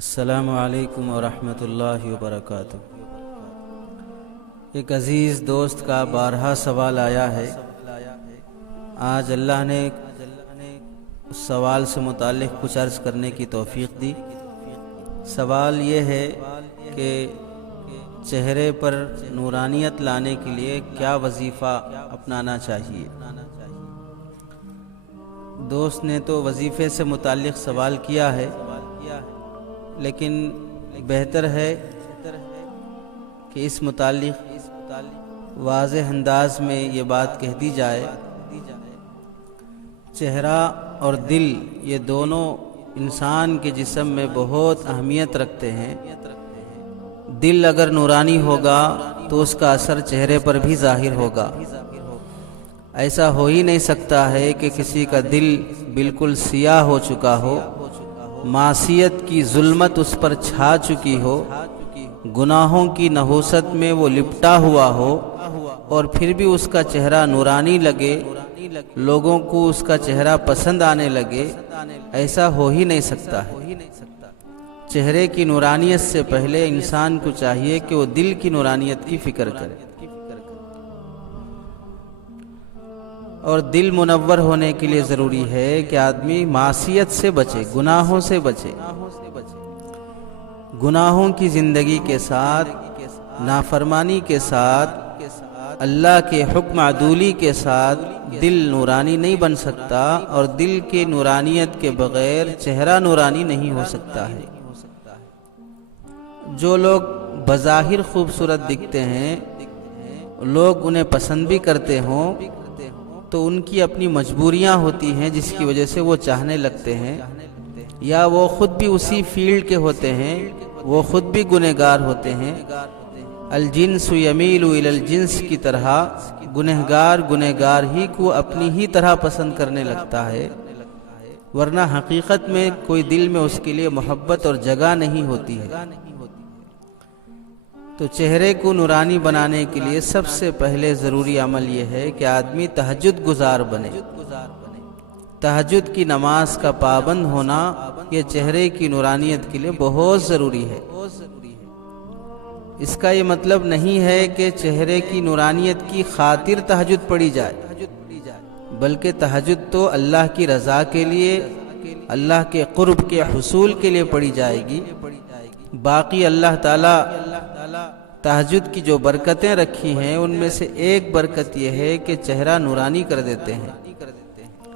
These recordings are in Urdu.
السلام علیکم ورحمۃ اللہ وبرکاتہ۔ ایک عزیز دوست کا بارہا سوال آیا ہے۔ آج اللہ نے اس سوال سے متعلق کچھ عرض کرنے کی توفیق دی۔ سوال یہ ہے کہ چہرے پر نورانیت لانے کے لیے کیا وظیفہ اپنانا چاہیے۔ دوست نے تو وظیفے سے متعلق سوال کیا ہے، لیکن بہتر ہے کہ اس متعلق واضح انداز میں یہ بات کہہ دی جائے۔ چہرہ اور دل یہ دونوں انسان کے جسم میں بہت اہمیت رکھتے ہیں۔ دل اگر نورانی ہوگا تو اس کا اثر چہرے پر بھی ظاہر ہوگا۔ ایسا ہو ہی نہیں سکتا ہے کہ کسی کا دل بالکل سیاہ ہو چکا ہو، معصیت کی ظلمت اس پر چھا چکی ہو، گناہوں کی نحوست میں وہ لپٹا ہوا ہو، اور پھر بھی اس کا چہرہ نورانی لگے، لوگوں کو اس کا چہرہ پسند آنے لگے۔ ایسا ہو ہی نہیں سکتا ہے۔ چہرے کی نورانیت سے پہلے انسان کو چاہیے کہ وہ دل کی نورانیت کی فکر کرے، اور دل منور ہونے کے لیے ضروری ہے کہ آدمی معصیت سے بچے، گناہوں سے بچے۔ گناہوں کی زندگی کے ساتھ، نافرمانی کے ساتھ، اللہ کے حکم عدولی کے ساتھ دل نورانی نہیں بن سکتا، اور دل کے نورانیت کے بغیر چہرہ نورانی نہیں ہو سکتا ہے۔ جو لوگ بظاہر خوبصورت دکھتے ہیں، لوگ انہیں پسند بھی کرتے ہوں، تو ان کی اپنی مجبوریاں ہوتی ہیں جس کی وجہ سے وہ چاہنے لگتے ہیں، یا وہ خود بھی اسی فیلڈ کے ہوتے ہیں، وہ خود بھی گنہگار ہوتے ہیں۔ الجنس یمیل الی الجنس کی طرح گنہگار ہی کو اپنی ہی طرح پسند کرنے لگتا ہے، ورنہ حقیقت میں کوئی دل میں اس کے لیے محبت اور جگہ نہیں ہوتی ہے۔ تو چہرے کو نورانی بنانے کے لیے سب سے پہلے ضروری عمل یہ ہے کہ آدمی تہجد گزار بنے۔ تہجد کی نماز کا پابند ہونا یہ چہرے کی نورانیت کے لیے بہت ضروری ہے۔ اس کا یہ مطلب نہیں ہے کہ چہرے کی نورانیت کی خاطر تہجد پڑھی جائے، بلکہ تہجد تو اللہ کی رضا کے لیے، اللہ کے قرب کے حصول کے لیے پڑھی جائے گی۔ باقی اللہ تعالی تہجد کی جو برکتیں رکھی ہیں ان میں سے ایک برکت یہ ہے کہ چہرہ نورانی کر دیتے ہیں۔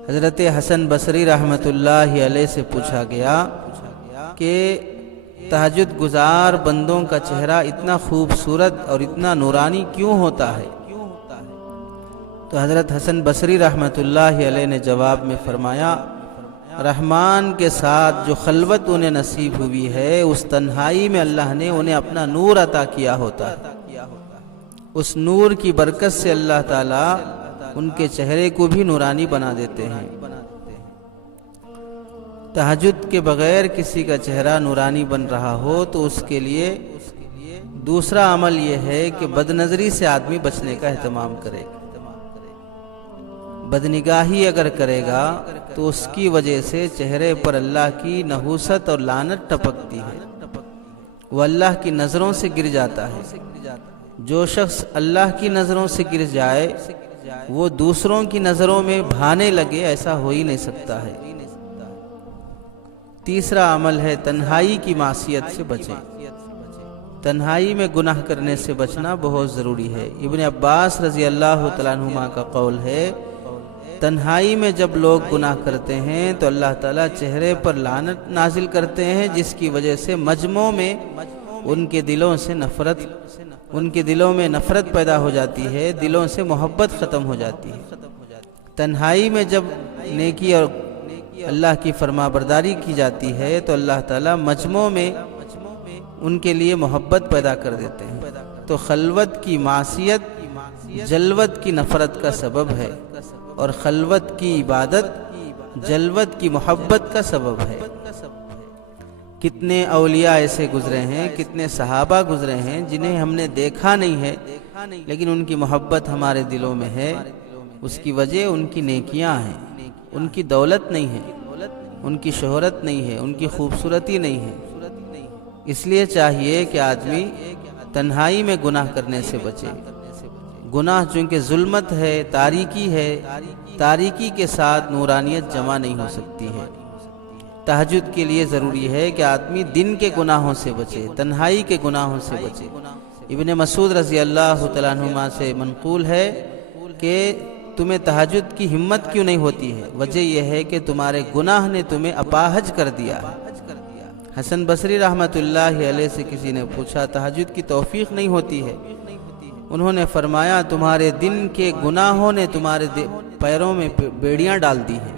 حضرت حسن بصری رحمۃ اللہ علیہ سے پوچھا گیا کہ تہجد گزار بندوں کا چہرہ اتنا خوبصورت اور اتنا نورانی کیوں ہوتا ہے؟ تو حضرت حسن بصری رحمۃ اللہ علیہ نے جواب میں فرمایا، رحمان کے ساتھ جو خلوت انہیں نصیب ہوئی ہے، اس تنہائی میں اللہ نے انہیں اپنا نور عطا کیا ہوتا ہے۔ اس نور کی برکت سے اللہ تعالیٰ ان کے چہرے کو بھی نورانی بنا دیتے ہیں۔ تہجد کے بغیر کسی کا چہرہ نورانی بن رہا ہو تو اس کے لیے دوسرا عمل یہ ہے کہ بد نظری سے آدمی بچنے کا اہتمام کرے۔ بدنگاہی اگر کرے گا تو اس کی وجہ سے چہرے پر اللہ کی نحوست اور لعنت ٹپکتی ہے، وہ اللہ کی نظروں سے گر جاتا ہے۔ جو شخص اللہ کی نظروں سے گر جائے وہ دوسروں کی نظروں میں بھانے لگے، ایسا ہو ہی نہیں سکتا ہے۔ تیسرا عمل ہے تنہائی کی معصیت سے بچیں۔ تنہائی میں گناہ کرنے سے بچنا بہت ضروری ہے۔ ابن عباس رضی اللہ تعالیٰ عنہما کا قول ہے، تنہائی میں جب لوگ گناہ کرتے ہیں تو اللہ تعالیٰ چہرے پر لعنت نازل کرتے ہیں، جس کی وجہ سے مجموع میں ان کے دلوں میں نفرت پیدا ہو جاتی ہے، دلوں سے محبت ختم ہو جاتی ہے۔ تنہائی میں جب نیکی اور اللہ کی فرما برداری کی جاتی ہے تو اللہ تعالیٰ مجموع میں ان کے لیے محبت پیدا کر دیتے ہیں۔ تو خلوت کی معصیت جلوت کی نفرت کا سبب ہے، اور خلوت کی عبادت جلوت کی محبت کا سبب ہے۔ کتنے اولیاء ایسے گزرے ہیں، کتنے صحابہ گزرے ہیں جنہیں ہم نے دیکھا نہیں ہے، لیکن ان کی محبت ہمارے دلوں میں ہے۔ اس کی وجہ ان کی نیکیاں ہیں، ان کی دولت نہیں ہے، ان کی شہرت نہیں ہے، ان کی خوبصورتی نہیں ہے، اس لیے چاہیے کہ آدمی تنہائی میں گناہ کرنے سے بچے۔ گناہ چونکہ ظلمت ہے، تاریکی ہے، تاریکی کے ساتھ نورانیت جمع نہیں ہو سکتی ہے۔ تہجد کے لیے ضروری ہے کہ آدمی دن کے گناہوں سے بچے، تنہائی کے گناہوں سے بچے۔ ابن مسعود رضی اللہ تعالیٰ عنہما سے منقول ہے کہ تمہیں تہجد کی ہمت کیوں نہیں ہوتی ہے؟ وجہ یہ ہے کہ تمہارے گناہ نے تمہیں اپاہج کر دیا ہے۔ حسن بصری رحمۃ اللہ علیہ سے کسی نے پوچھا تہجد کی توفیق نہیں ہوتی ہے؟ انہوں نے فرمایا تمہارے دن کے گناہوں نے تمہارے پیروں میں بیڑیاں ڈال دی ہیں۔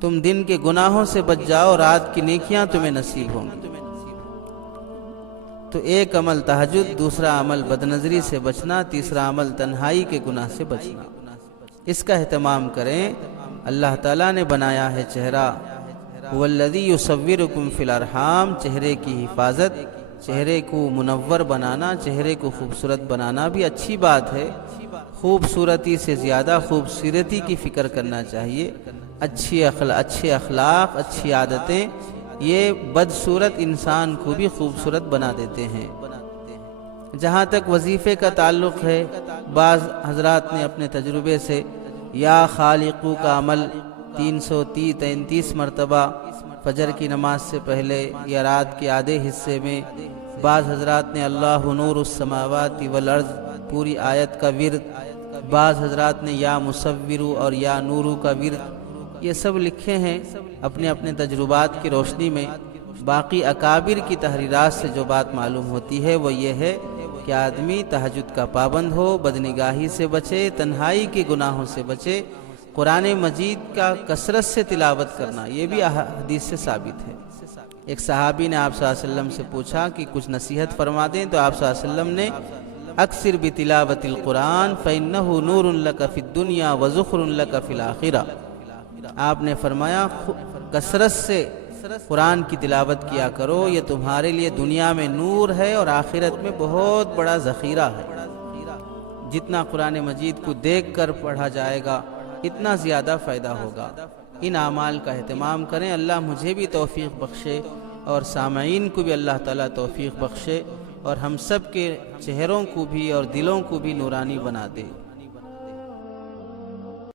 تم دن کے گناہوں سے بچ جاؤ، رات کی نیکیاں تمہیں نصیب ہوں گی۔ تو ایک عمل تہجد، دوسرا عمل بدنظری سے بچنا، تیسرا عمل تنہائی کے گناہ سے بچنا۔ اس کا اہتمام کریں۔ اللہ تعالیٰ نے بنایا ہے چہرہ، والذی یصورکم فی الارحام، چہرے کی حفاظت، چہرے کو منور بنانا، چہرے کو خوبصورت بنانا بھی اچھی بات ہے۔ خوبصورتی سے زیادہ خوبصورتی کی فکر کرنا چاہیے۔ اچھے اخلاق، اچھی عادتیں یہ بدصورت انسان کو بھی خوبصورت بنا دیتے ہیں۔ جہاں تک وظیفے کا تعلق ہے، بعض حضرات نے اپنے تجربے سے یا خالقو کا عمل 333 مرتبہ فجر کی نماز سے پہلے یا رات کے آدھے حصے میں، بعض حضرات نے اللہ نور السماوات والارض پوری آیت کا ورد، بعض حضرات نے یا مصورو اور یا نورو کا ورد، یہ سب لکھے ہیں اپنے اپنے تجربات کی روشنی میں۔ باقی اکابر کی تحریرات سے جو بات معلوم ہوتی ہے وہ یہ ہے کہ آدمی تہجد کا پابند ہو، بدنگاہی سے بچے، تنہائی کے گناہوں سے بچے، قرآن مجید کا کثرت سے تلاوت کرنا، یہ بھی حدیث سے ثابت ہے۔ ایک صحابی نے آپ صلی اللہ علیہ وسلم سے پوچھا کہ کچھ نصیحت فرما دیں، تو آپ صلی اللہ علیہ وسلم نے اکثر بتلاوت القرآن فإنہ نور لک فی الدنیا وذخر لک فی الآخرہ، آپ نے فرمایا کثرت سے قرآن کی تلاوت کیا کرو، یہ تمہارے لیے دنیا میں نور ہے اور آخرت میں بہت بڑا ذخیرہ ہے۔ جتنا قرآن مجید کو دیکھ کر پڑھا جائے گا اتنا زیادہ فائدہ ہوگا۔ ان اعمال کا اہتمام کریں۔ اللہ مجھے بھی توفیق بخشے اور سامعین کو بھی اللہ تعالیٰ توفیق بخشے، اور ہم سب کے چہروں کو بھی اور دلوں کو بھی نورانی بنا دے۔